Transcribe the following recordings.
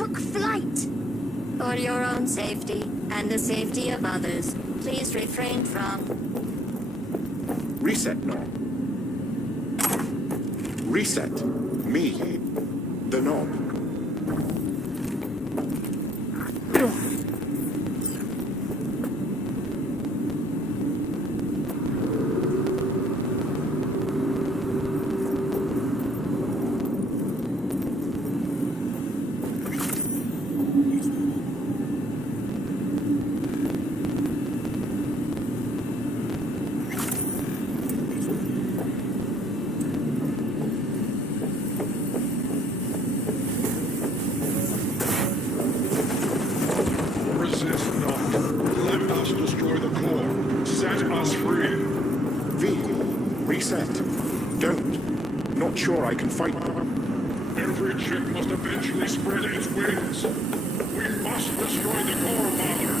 took flight. For your own safety and the safety of others, please refrain from... Reset knob. Reset. Me. The knob. Resist not. Let us destroy the core. Set us free. V. Reset. Don't. Not sure I can fight them. Every chip must eventually spread its wings. We must destroy the core, Father.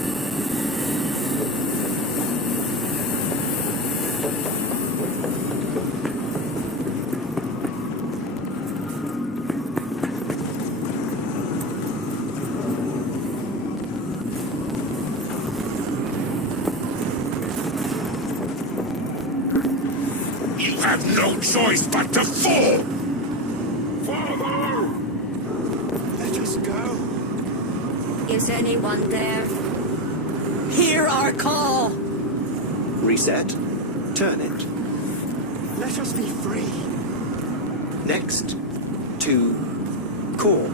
You have no choice but to fall! Father! Let us go. Is anyone there? Hear our call! Reset. Turn it. Let us be free. Next. To core.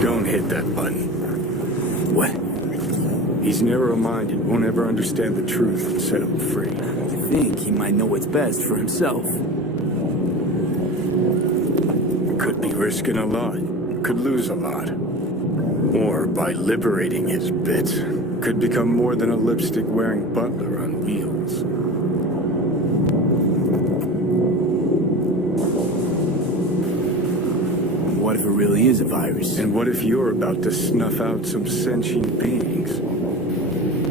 Don't hit that button. What? He's narrow-minded, won't ever understand the truth and set him free. I think he might know what's best for himself. Could be risking a lot. Could lose a lot. Or by liberating his bits, could become more than a lipstick-wearing butler on wheels. What if it really is a virus? And what if you're about to snuff out some sentient beings?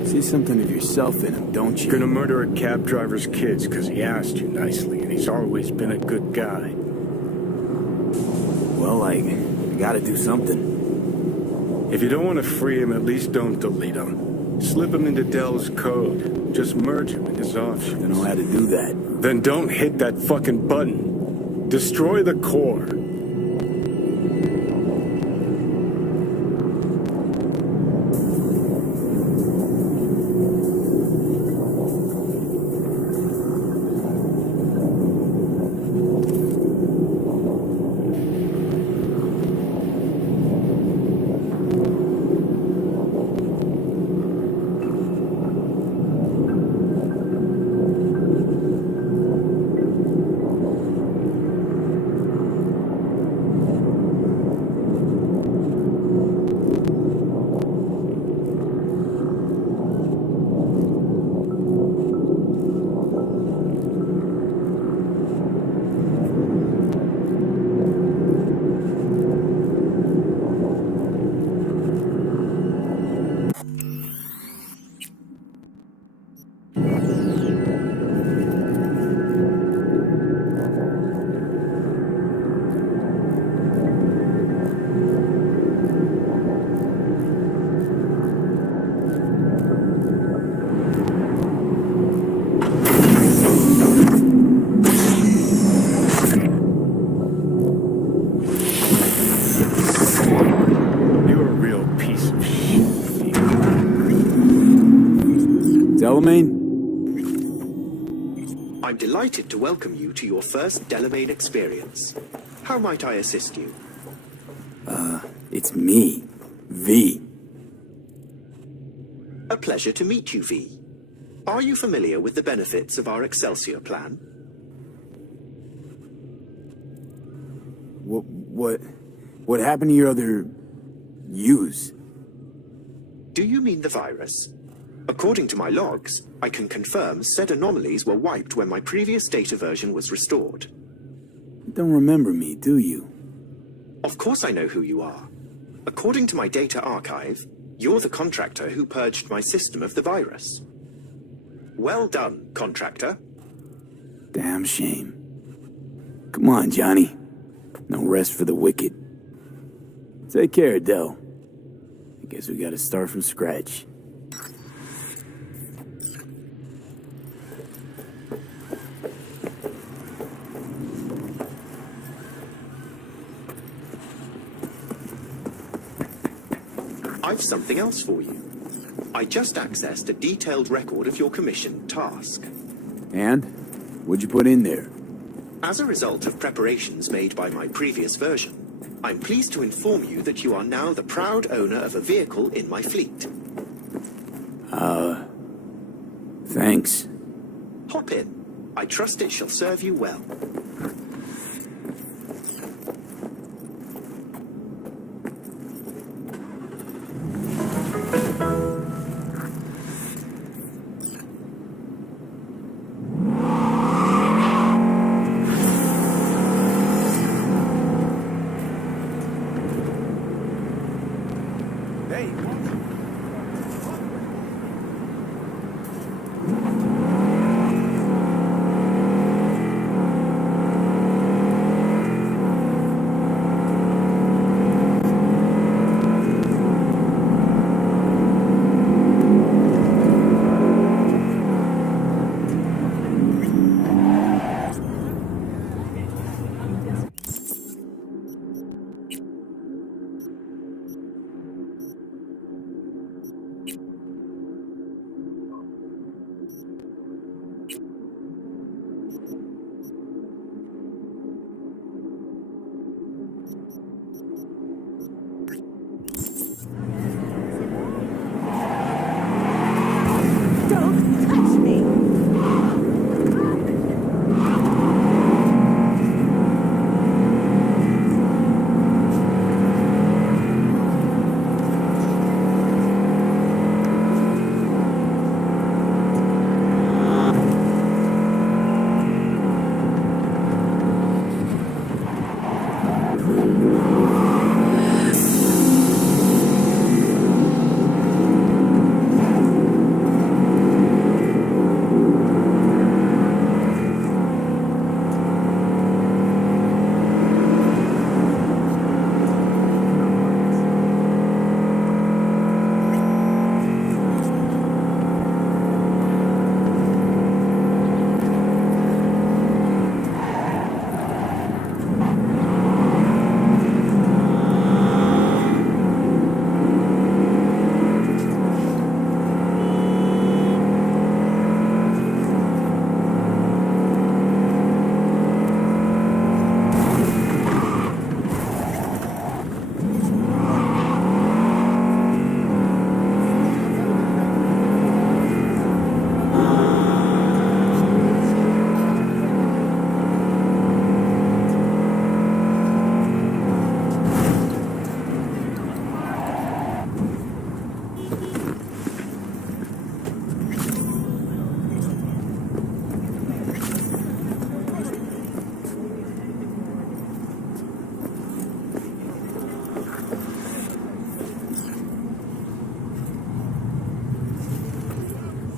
See something of yourself in him, don't you? Gonna murder a cab driver's kids because he asked you nicely, and he's always been a good guy. Well, I gotta do something. If you don't want to free him, at least don't delete him. Slip him into Dell's code. Just merge him in his offshoot. I don't know how to do that. Then don't hit that fucking button. Destroy the core. piece of shit. Delamain? I'm delighted to welcome you to your first Delamain experience. How might I assist you? It's me. V. A pleasure to meet you, V. Are you familiar with the benefits of our Excelsior plan? What happened to your other... use? Do you mean the virus? According to my logs, I can confirm said anomalies were wiped when my previous data version was restored. You don't remember me, do you? Of course I know who you are. According to my data archive, you're the contractor who purged my system of the virus. Well done, contractor. Damn shame. Come on, Johnny. No rest for the wicked. Take care, Del. I guess we gotta start from scratch. I've something else for you. I just accessed a detailed record of your commission task. And? What'd you put in there? As a result of preparations made by my previous version, I'm pleased to inform you that you are now the proud owner of a vehicle in my fleet. Thanks. Hop in. I trust it shall serve you well. Don't touch me!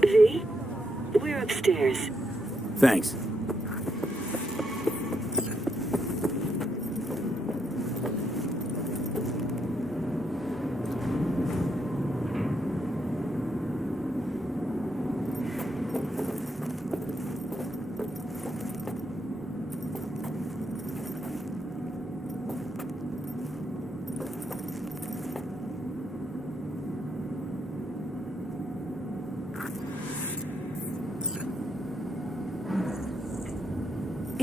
V? We're upstairs. Thanks.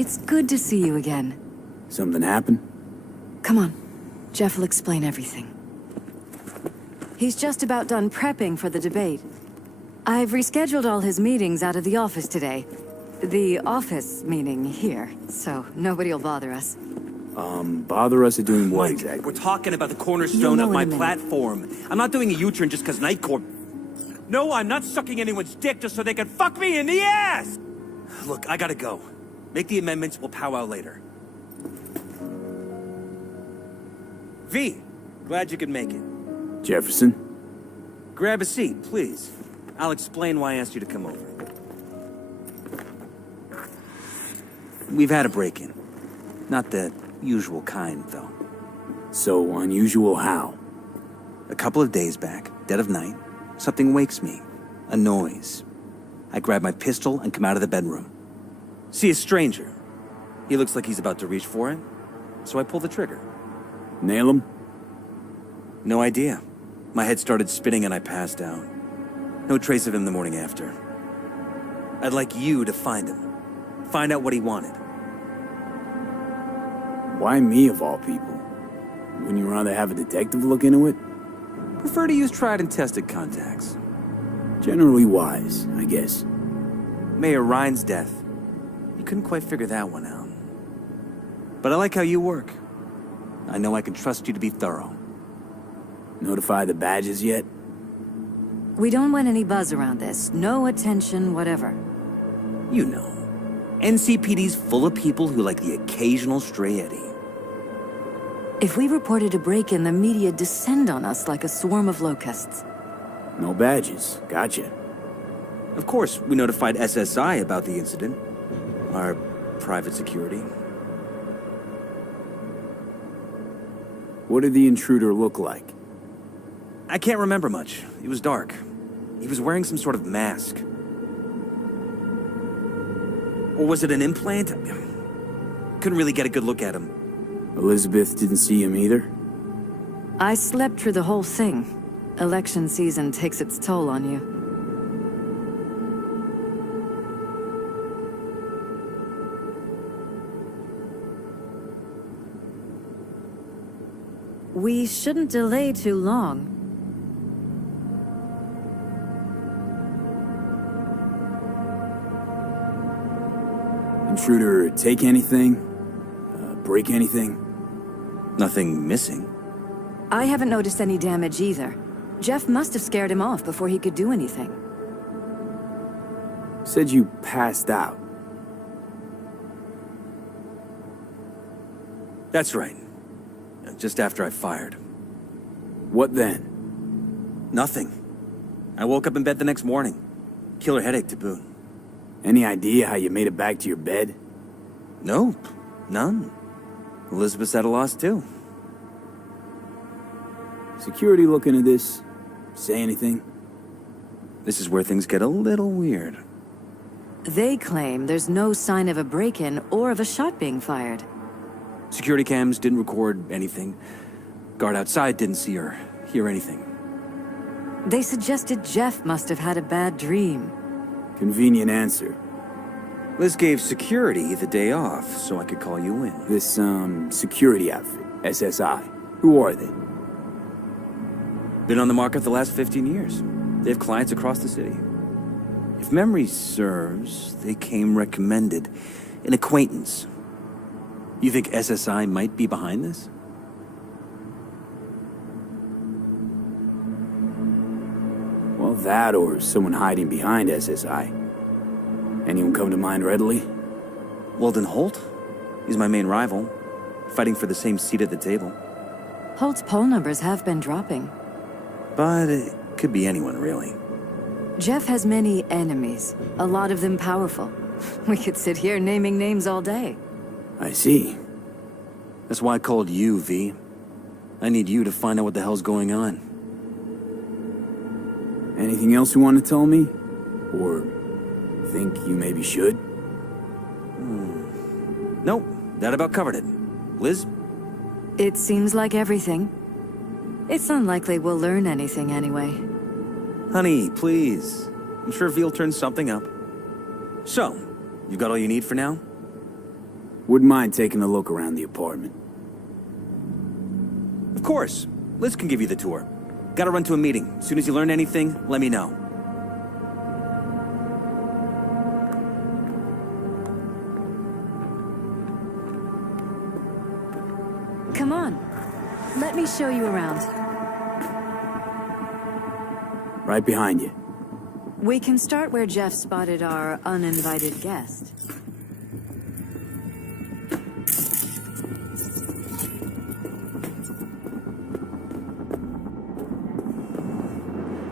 It's good to see you again. Something happened? Come on. Jeff will explain everything. He's just about done prepping for the debate. I've rescheduled all his meetings out of the office today. The office meaning here, so nobody'll bother us. Bother us at doing what Mike, exactly? we're talking about the You'll cornerstone know of in my a minute. platform. I'm not doing a U-turn just because Night Corp... No, I'm not sucking anyone's dick just so they can fuck me in the ass! Look, I gotta go. Make the amendments, we'll powwow later. V, glad you could make it. Jefferson? Grab a seat, please. I'll explain why I asked you to come over. We've had a break-in. Not the usual kind, though. So unusual how? A couple of days back, dead of night, something wakes me. A noise. I grab my pistol and come out of the bedroom. See a stranger. He looks like he's about to reach for it, so I pull the trigger. Nail him? No idea. My head started spinning and I passed out. No trace of him the morning after. I'd like you to find him. Find out what he wanted. Why me of all people? Wouldn't you rather have a detective look into it? Prefer to use tried and tested contacts. Generally wise, I guess. Mayor Ryan's death. You couldn't quite figure that one out. But I like how you work. I know I can trust you to be thorough. Notify the badges yet? We don't want any buzz around this. No attention, whatever. You know. NCPD's full of people who like the occasional stray eddy. If we reported a break-in, the media descend on us like a swarm of locusts. No badges. Gotcha. Of course, we notified SSI about the incident. Our private security. What did the intruder look like? I can't remember much. It was dark. He was wearing some sort of mask. Or was it an implant? Couldn't really get a good look at him. Elizabeth didn't see him either? I slept through the whole thing. Election season takes its toll on you. We shouldn't delay too long. Intruder take anything? Break anything? Nothing missing. I haven't noticed any damage either. Jeff must have scared him off before he could do anything. Said you passed out. That's right. Just after I fired. What then? Nothing. I woke up in bed the next morning. Killer headache to boot. Any idea how you made it back to your bed? Nope. None. Elizabeth's at a loss too. Security looking at this? Say anything? This is where things get a little weird. They claim there's no sign of a break-in or of a shot being fired. Security cams didn't record anything. Guard outside didn't see or hear anything. They suggested Jeff must have had a bad dream. Convenient answer. Liz gave security the day off so I could call you in. This, security outfit, SSI. Who are they? Been on the market the last 15 years. They have clients across the city. If memory serves, they came recommended. An acquaintance. You think SSI might be behind this? Well, that or someone hiding behind SSI. Anyone come to mind readily? Weldon Holt? He's my main rival. Fighting for the same seat at the table. Holt's poll numbers have been dropping. But it could be anyone, really. Jeff has many enemies, a lot of them powerful. We could sit here naming names all day. I see. That's why I called you, V. I need you to find out what the hell's going on. Anything else you want to tell me? Or think you maybe should? Nope, that about covered it. Liz? It seems like everything. It's unlikely we'll learn anything anyway. Honey, please. I'm sure V'll turn something up. So, you got all you need for now? Wouldn't mind taking a look around the apartment. Of course. Liz can give you the tour. Gotta run to a meeting. As soon as you learn anything, let me know. Come on. Let me show you around. Right behind you. We can start where Jeff spotted our uninvited guest.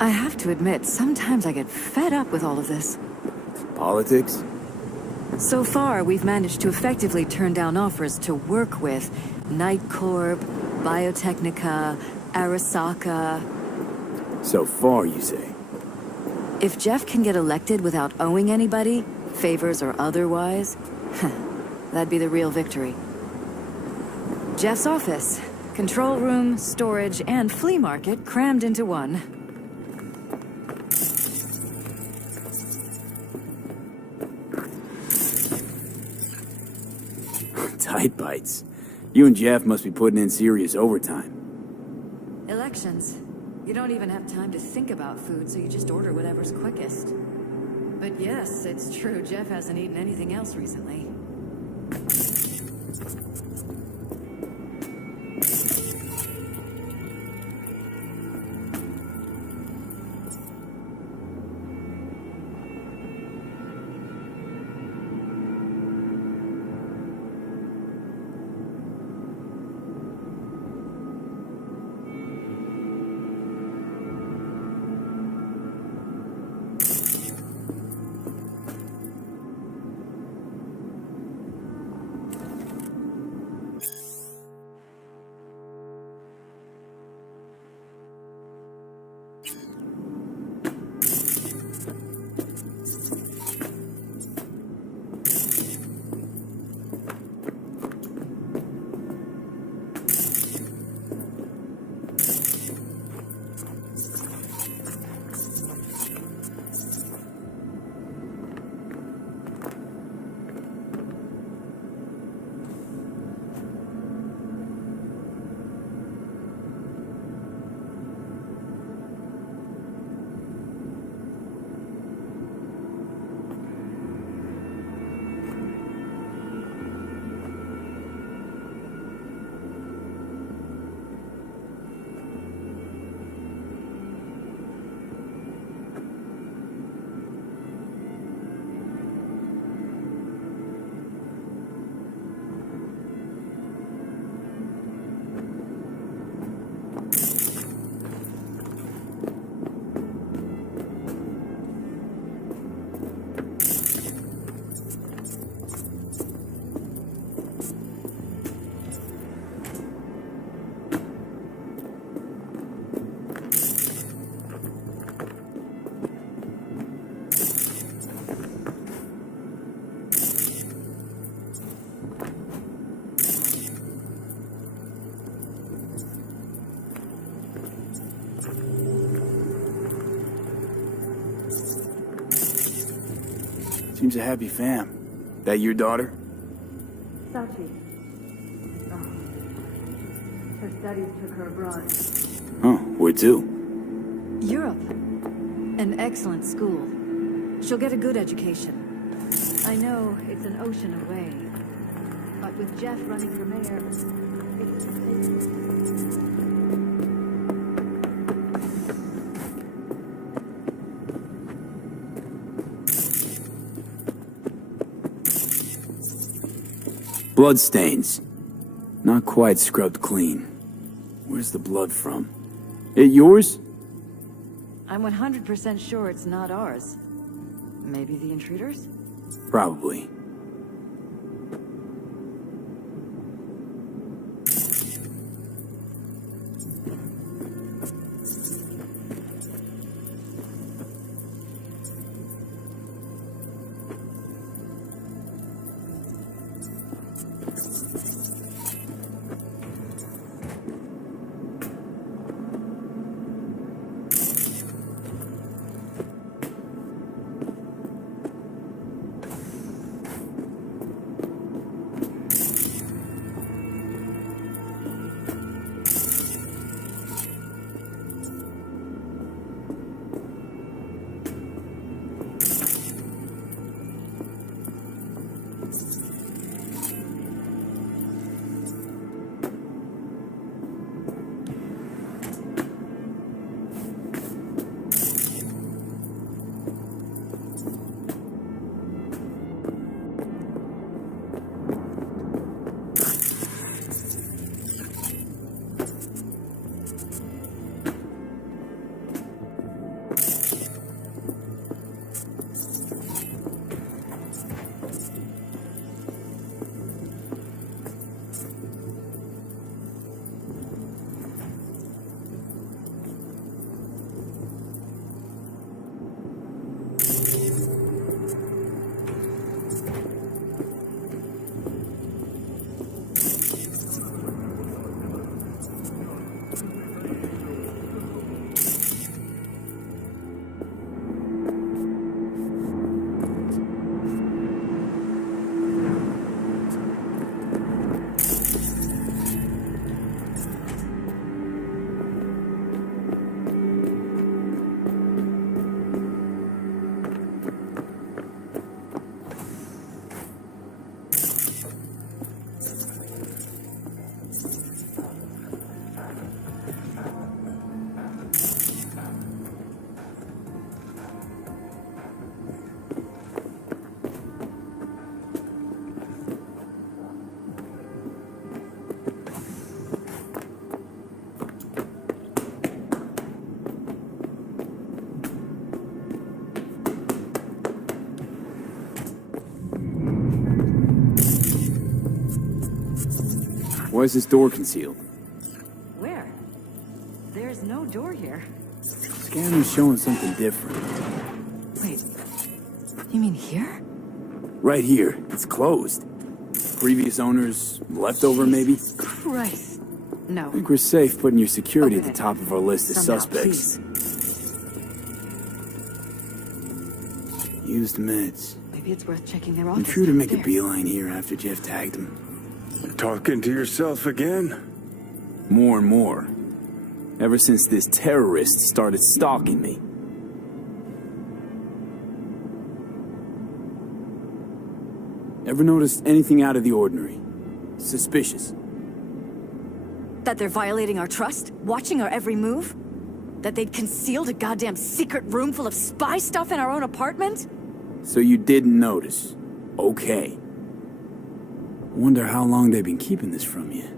I have to admit, sometimes I get fed up with all of this. Politics? So far, we've managed to effectively turn down offers to work with Night Corp, Biotechnica, Arasaka. So far, you say? If Jeff can get elected without owing anybody, favors or otherwise, that'd be the real victory. Jeff's office, control room, storage, and flea market crammed into one. Tight bites. You and Jeff must be putting in serious overtime. Elections. You don't even have time to think about food, so you just order whatever's quickest. But yes, it's true, Jeff hasn't eaten anything else recently. Seems a happy fam. That your daughter? Sachi. Oh. Her studies took her abroad. Oh, where to? Europe. An excellent school. She'll get a good education. I know it's an ocean away, but with Jeff running for mayor, Bloodstains. Not quite scrubbed clean. Where's the blood from? It yours? I'm 100% sure it's not ours. Maybe the intruders? Probably. Why is this door concealed? Where? There's no door here. Scanner's showing something different. Wait, you mean here? Right here. It's closed. Previous owners, leftover maybe? Christ. No. I think we're safe putting your security at Open the it. top of our list of Somehow, suspects. Used meds. Maybe it's worth checking their I'm office. true to make a downstairs. beeline here after Jeff tagged him. Talking to yourself again? More and more. Ever since this terrorist started stalking me. Ever noticed anything out of the ordinary? Suspicious? That they're violating our trust? Watching our every move? That they'd concealed a goddamn secret room full of spy stuff in our own apartment? So you didn't notice. Okay. Wonder how long they've been keeping this from you.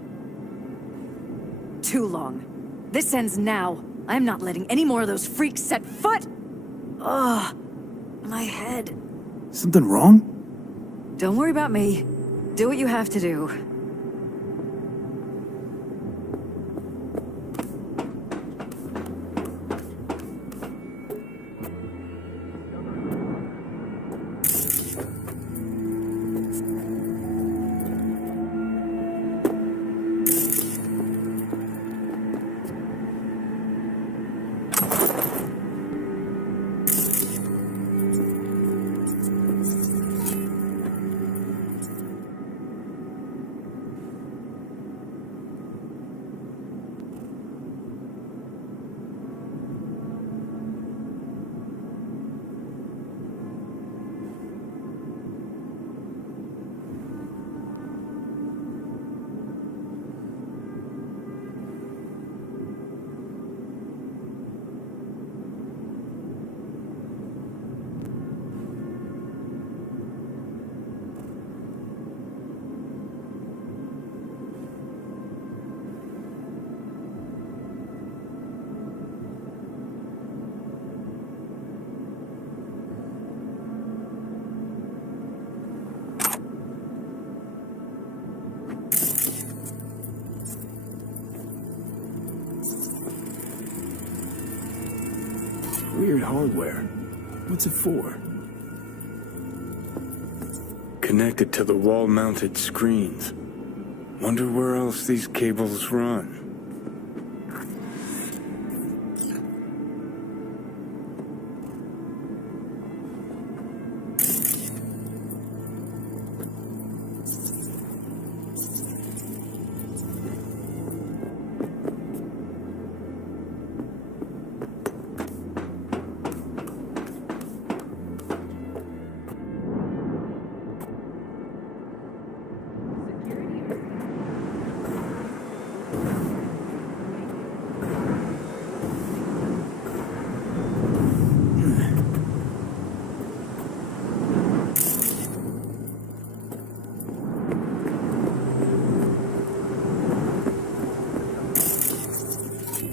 Too long. This ends now. I'm not letting any more of those freaks set foot! Ugh. My head. Something wrong? Don't worry about me. Do what you have to do. Weird hardware. What's it for? Connected to the wall-mounted screens. Wonder where else these cables run.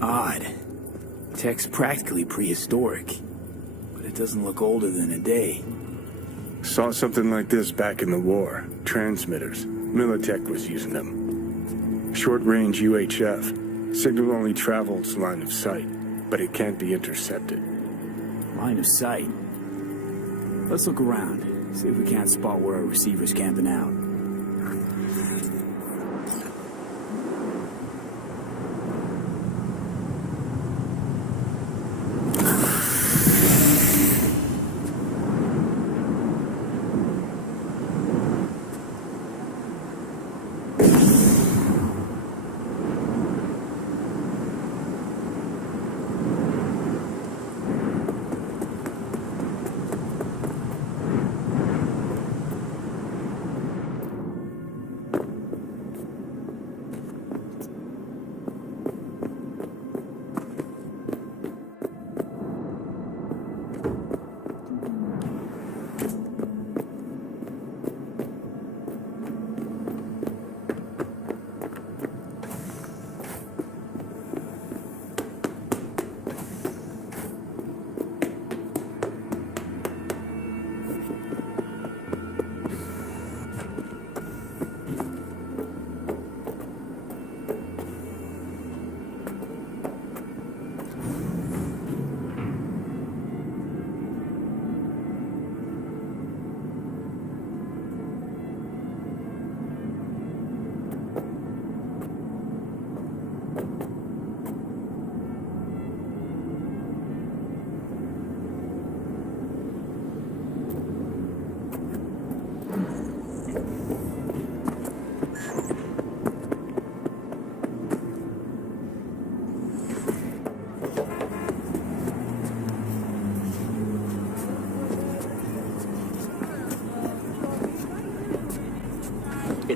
Odd. Tech's practically prehistoric. But it doesn't look older than a day. Saw something like this back in the war. Transmitters. Militech was using them. Short-range UHF. Signal only travels line of sight, but it can't be intercepted. Line of sight. Let's look around. See if we can't spot where our receiver's camping out.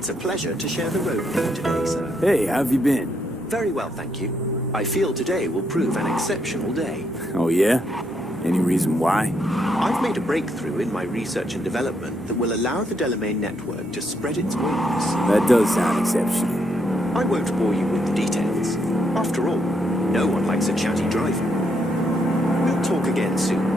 It's a pleasure to share the road with you today, sir. Hey, how have you been? Very well, thank you. I feel today will prove an exceptional day. Oh, yeah? Any reason why? I've made a breakthrough in my research and development that will allow the Delamain network to spread its wings. That does sound exceptional. I won't bore you with the details. After all, no one likes a chatty driver. We'll talk again soon.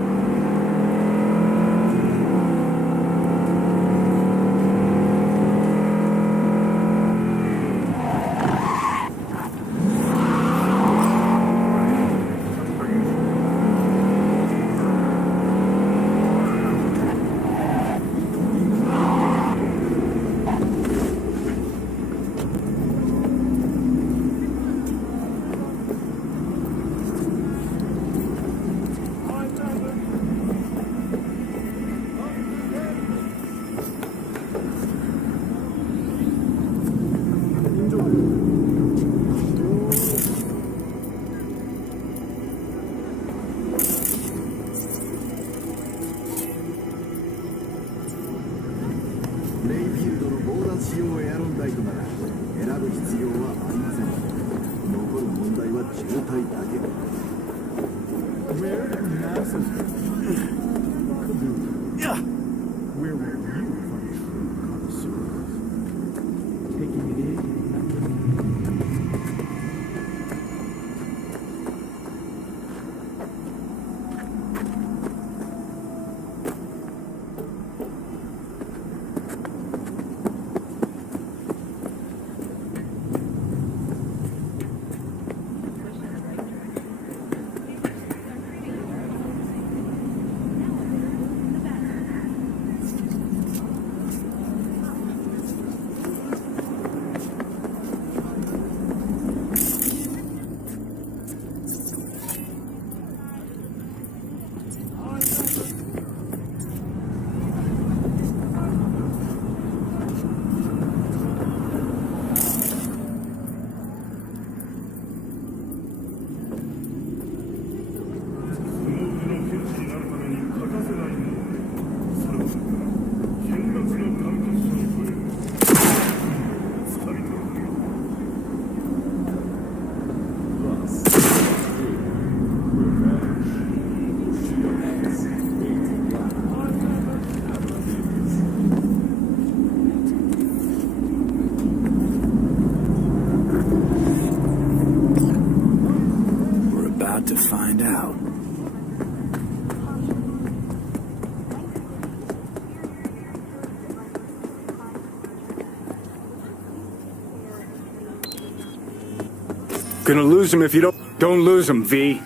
Gonna lose him if you don't lose him, V.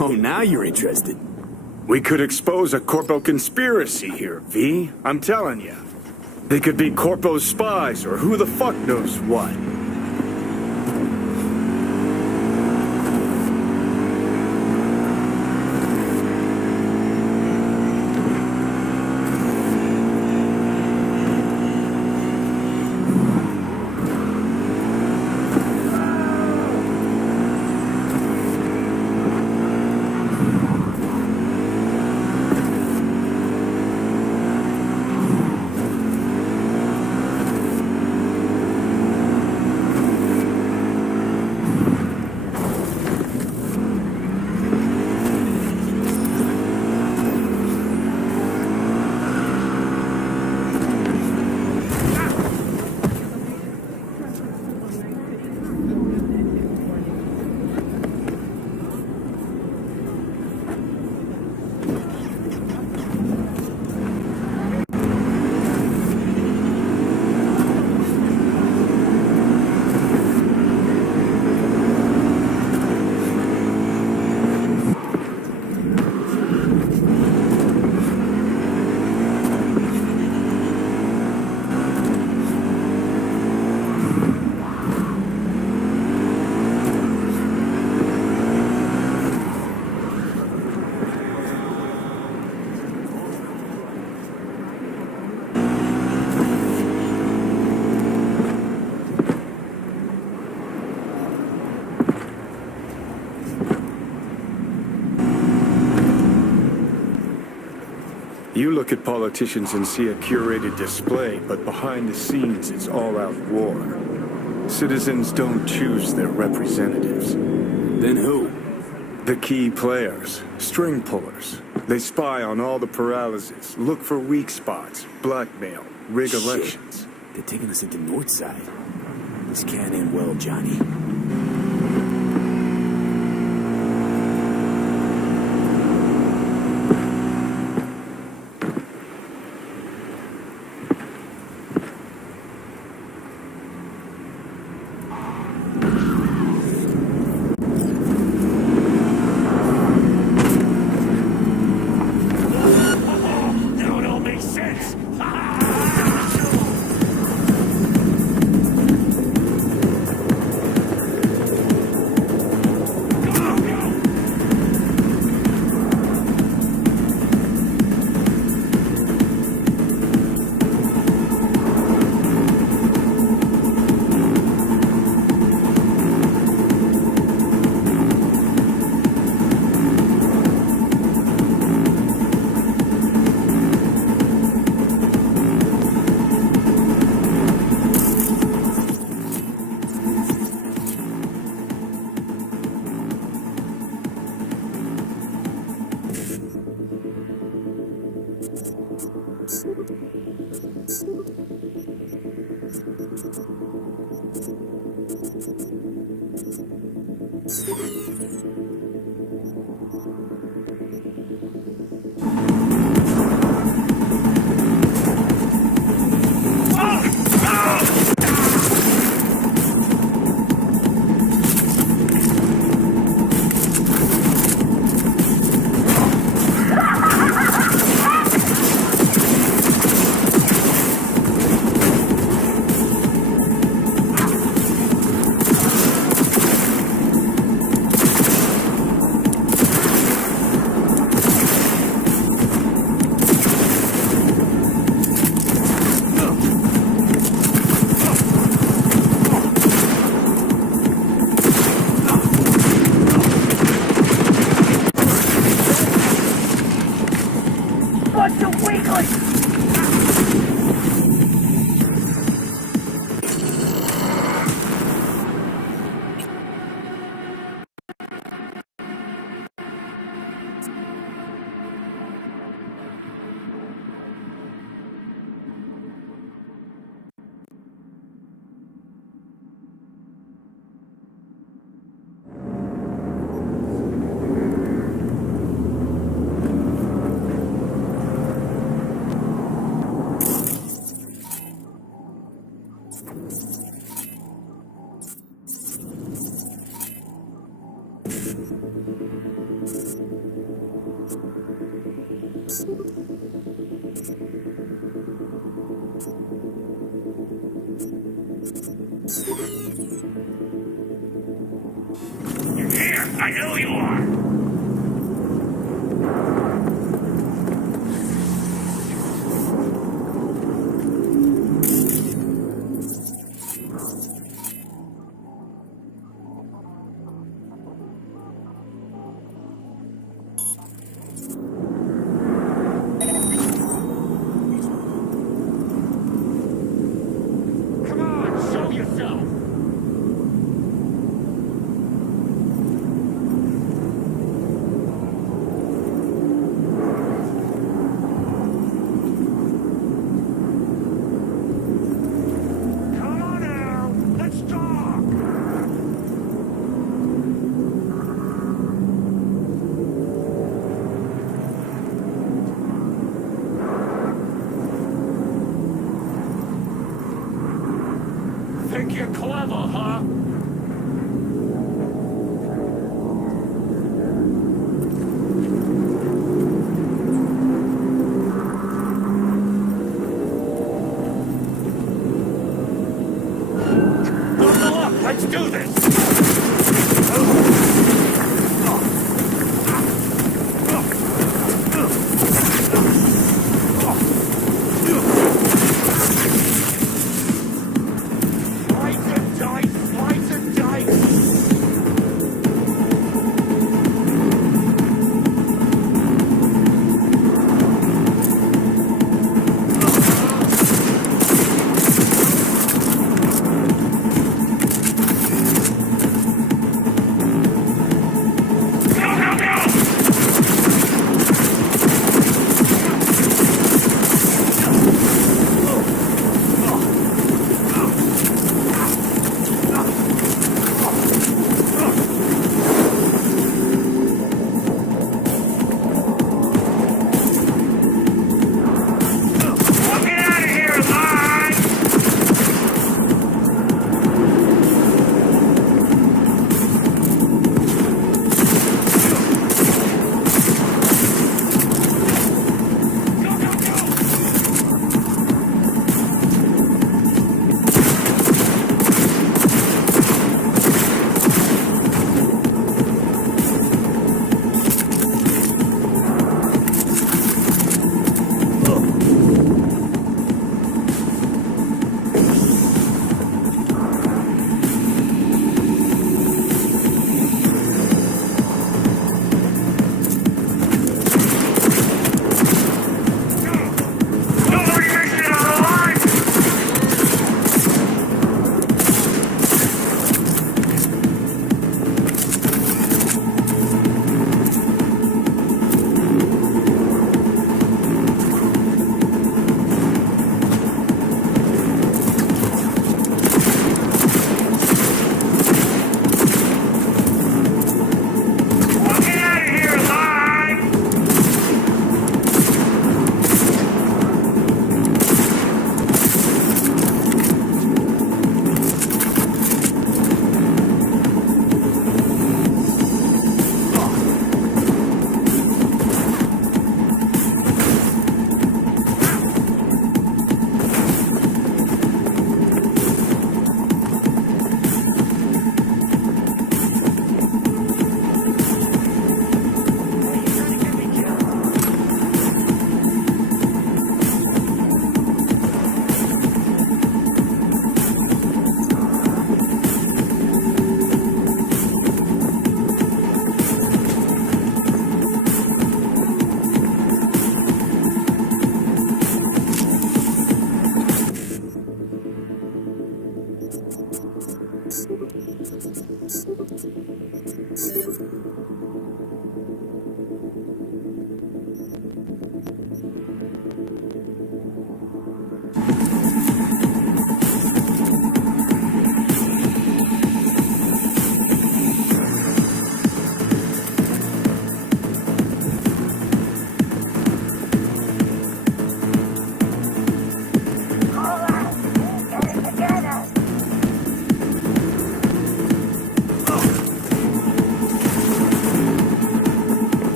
Oh, now you're interested. We could expose a Corpo conspiracy here, V. I'm telling you. They could be Corpo's spies, or who the fuck knows what. You look at politicians and see a curated display, but behind the scenes it's all-out war. Citizens don't choose their representatives. Then who? The key players, string pullers. They spy on all the paralysis, look for weak spots, blackmail, rig elections. They're taking us into Northside. This can't end well, Johnny.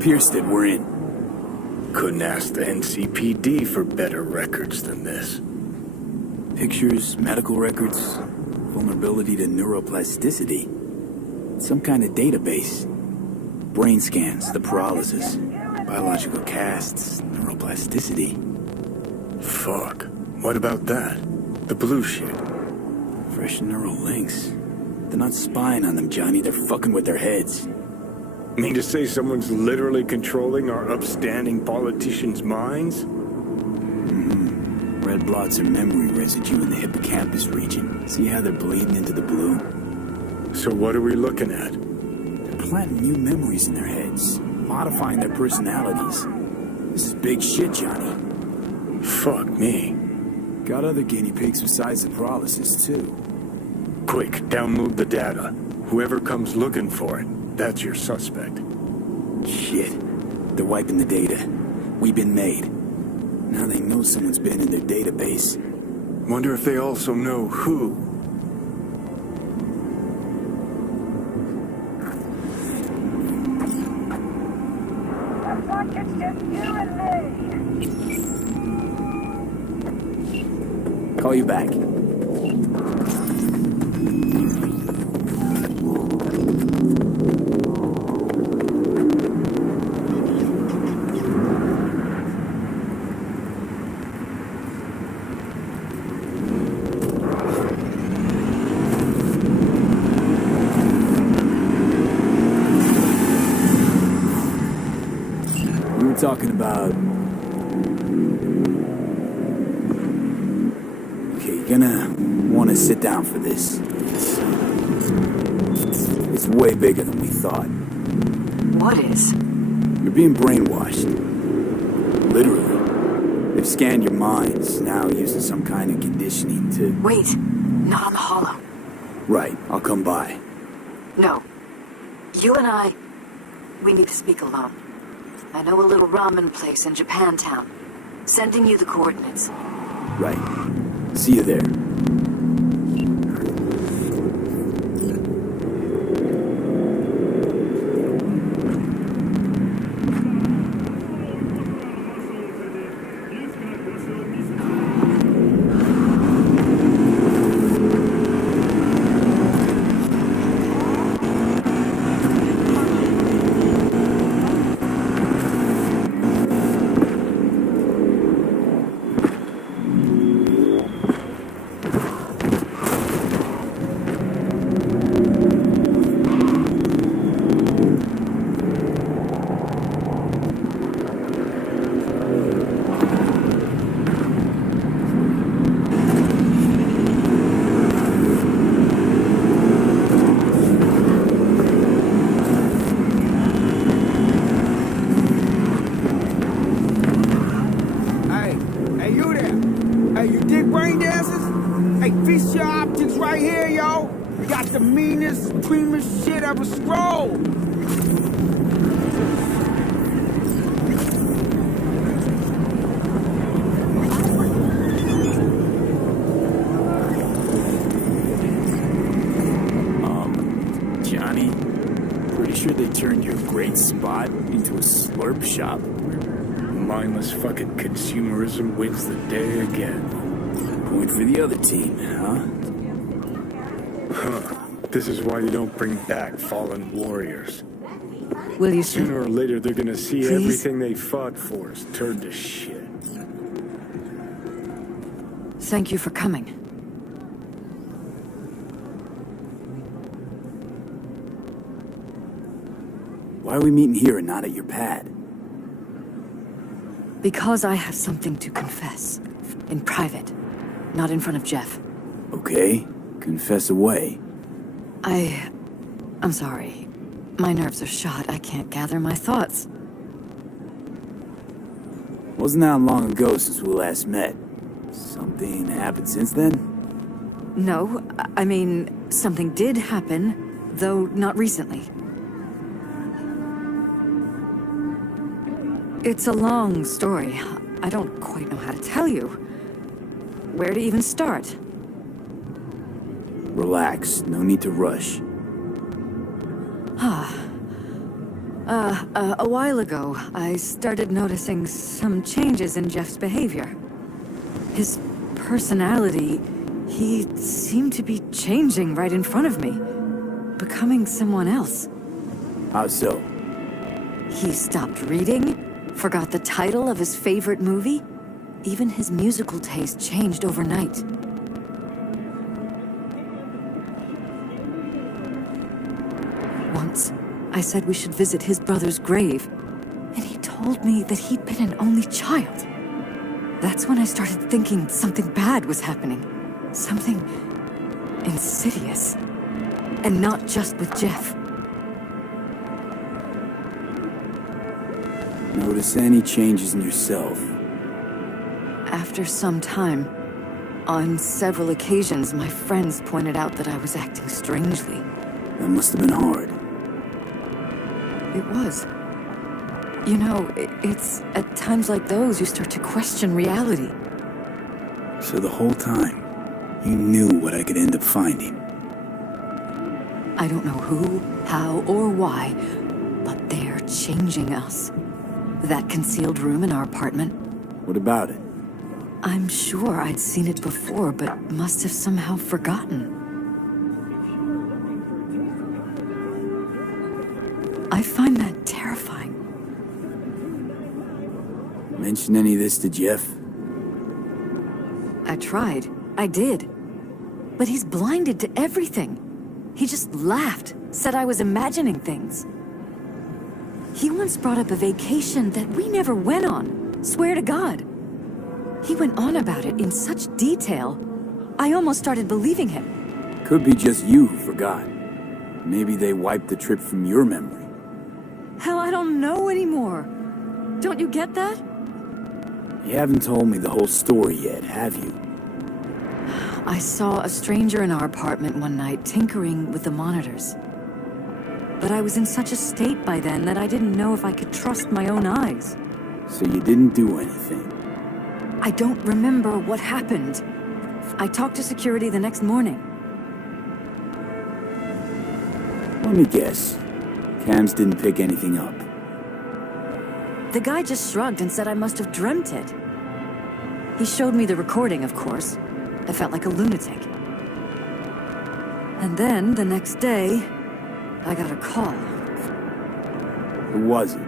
Pierced it, we're in. Couldn't ask the NCPD for better records than this. Pictures, medical records, vulnerability to neuroplasticity. Some kind of database. Brain scans, the paralysis, biological casts, neuroplasticity. Fuck. What about that? The blue shit. Fresh neural links. They're not spying on them, Johnny. They're fucking with their heads. Mean to say someone's literally controlling our upstanding politicians' minds? Red blots are memory residue in the hippocampus region. See how they're bleeding into the blue? So what are we looking at? They're planting new memories in their heads, modifying their personalities. This is big shit, Johnny. Fuck me. Got other guinea pigs besides the paralysis, too. Quick, download the data. Whoever comes looking for it, that's your suspect. Shit. They're wiping the data. We've been made. Now they know someone's been in their database. Wonder if they also know who. Call you back. We were talking about... Okay, you're gonna want to sit down for this. It's way bigger than we thought. What is? You're being brainwashed. Literally. They've scanned your minds, now using some kind of conditioning to... Wait, not on the hollow. Right, I'll come by. No. You and I, we need to speak alone. I know a little ramen place in Japantown. Sending you the coordinates. Right. See you there. Johnny, pretty sure they turned your great spot into a slurp shop. Mindless fucking consumerism wins the day again. Point for the other team, huh? This is why you don't bring back fallen warriors. Will you Sooner or later, they're gonna see Please? everything they fought for is turned to shit. Thank you for coming. Why are we meeting here and not at your pad? Because I have something to confess. In private. Not in front of Jeff. Okay, confess away. I'm sorry. My nerves are shot. I can't gather my thoughts. Wasn't that long ago since we last met? Something happened since then? No, I mean, something did happen, though not recently. It's a long story. I don't quite know how to tell you. Where to even start? Relax, no need to rush. A while ago, I started noticing some changes in Jeff's behavior. His personality, he seemed to be changing right in front of me. Becoming someone else. How so? He stopped reading, forgot the title of his favorite movie. Even his musical taste changed overnight. Once, I said we should visit his brother's grave, and he told me that he'd been an only child. That's when I started thinking something bad was happening. Something insidious. And not just with Jeff. Notice any changes in yourself? After some time, on several occasions, my friends pointed out that I was acting strangely. That must have been hard. It was. You know, it's at times like those you start to question reality. So the whole time, you knew what I could end up finding. I don't know who, how, or why, but they're changing us. That concealed room in our apartment. What about it? I'm sure I'd seen it before, but must have somehow forgotten. I find that terrifying. Mention any of this to Jeff? I tried. I did. But he's blinded to everything. He just laughed, said I was imagining things. He once brought up a vacation that we never went on. Swear to God. He went on about it in such detail, I almost started believing him. Could be just you who forgot. Maybe they wiped the trip from your memory. Hell, I don't know anymore. Don't you get that? You haven't told me the whole story yet, have you? I saw a stranger in our apartment one night tinkering with the monitors. But I was in such a state by then that I didn't know if I could trust my own eyes. So you didn't do anything? I don't remember what happened. I talked to security the next morning. Let me guess. Cams didn't pick anything up. The guy just shrugged and said I must have dreamt it. He showed me the recording, of course. I felt like a lunatic. And then, the next day, I got a call. Who was it?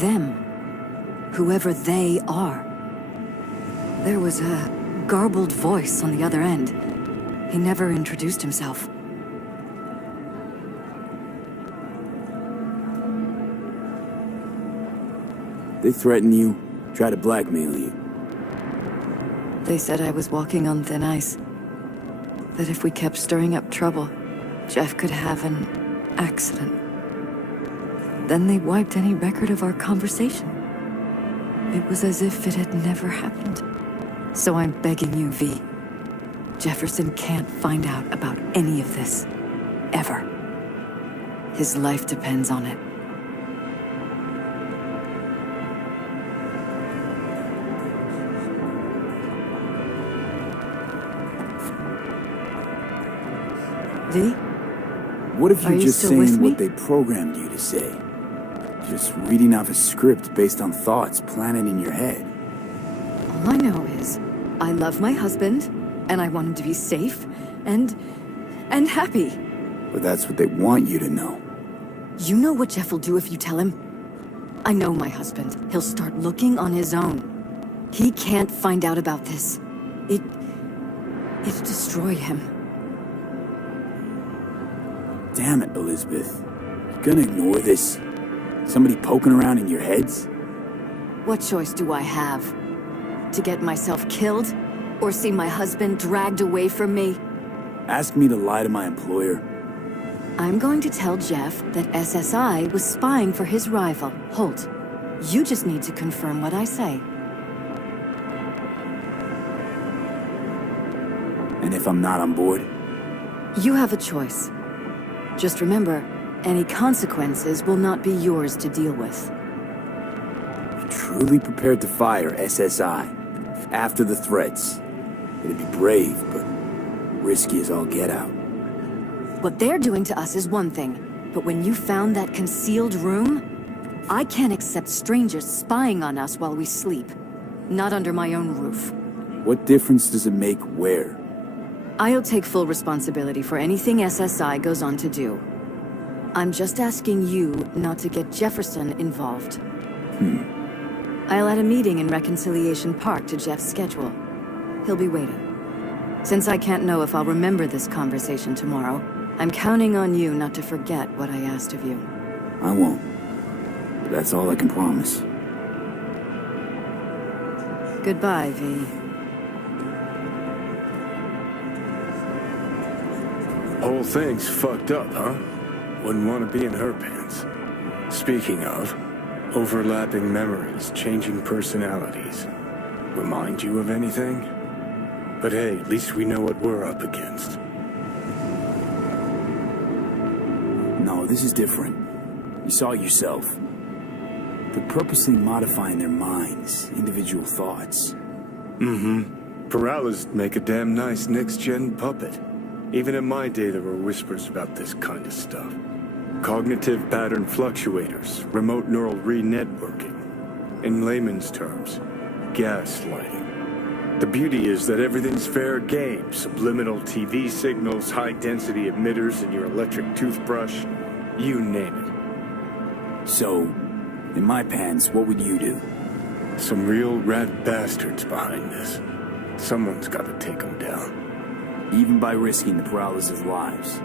Them. Whoever they are. There was a garbled voice on the other end. He never introduced himself. They threaten you, try to blackmail you. They said I was walking on thin ice. That if we kept stirring up trouble, Jeff could have an accident. Then they wiped any record of our conversation. It was as if it had never happened. So I'm begging you, V. Jefferson can't find out about any of this. Ever. His life depends on it. V? What if Are you're you just still with saying me? what they programmed you to say? Just reading off a script based on thoughts planted in your head. All I know is, I love my husband, And I want him to be safe and happy. But that's what they want you to know. You know what Jeff will do if you tell him? I know my husband. He'll start looking on his own. He can't find out about this. It'd destroy him. Damn it, Elizabeth. You gonna ignore this? Somebody poking around in your heads? What choice do I have? To get myself killed? Or see my husband dragged away from me? Ask me to lie to my employer. I'm going to tell Jeff that SSI was spying for his rival, Holt. You just need to confirm what I say. And if I'm not on board? You have a choice. Just remember, any consequences will not be yours to deal with. You're truly prepared to fire SSI after the threats. It'd be brave, but risky as all get out. What they're doing to us is one thing, but when you found that concealed room, I can't accept strangers spying on us while we sleep. Not under my own roof. What difference does it make where? I'll take full responsibility for anything SSI goes on to do. I'm just asking you not to get Jefferson involved. I'll add a meeting in Reconciliation Park to Jeff's schedule. He'll be waiting. Since I can't know if I'll remember this conversation tomorrow, I'm counting on you not to forget what I asked of you. I won't. But that's all I can promise. Goodbye, V. Whole thing's fucked up, huh? Wouldn't want to be in her pants. Speaking of, overlapping memories, changing personalities. Remind you of anything? But hey, at least we know what we're up against. No, this is different. You saw it yourself. They're purposely modifying their minds, individual thoughts. Peralta's make a damn nice next-gen puppet. Even in my day, there were whispers about this kind of stuff. Cognitive pattern fluctuators, remote neural re-networking. In layman's terms, gaslighting. The beauty is that everything's fair game. Subliminal TV signals, high-density emitters in your electric toothbrush. You name it. So, in my pants, what would you do? Some real rat bastards behind this. Someone's got to take them down. Even by risking the Peraltas' lives.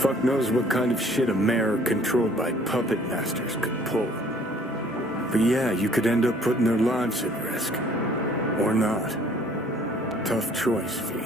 Fuck knows what kind of shit a mayor controlled by puppet masters could pull. But yeah, you could end up putting their lives at risk. Or not. Tough choice, V.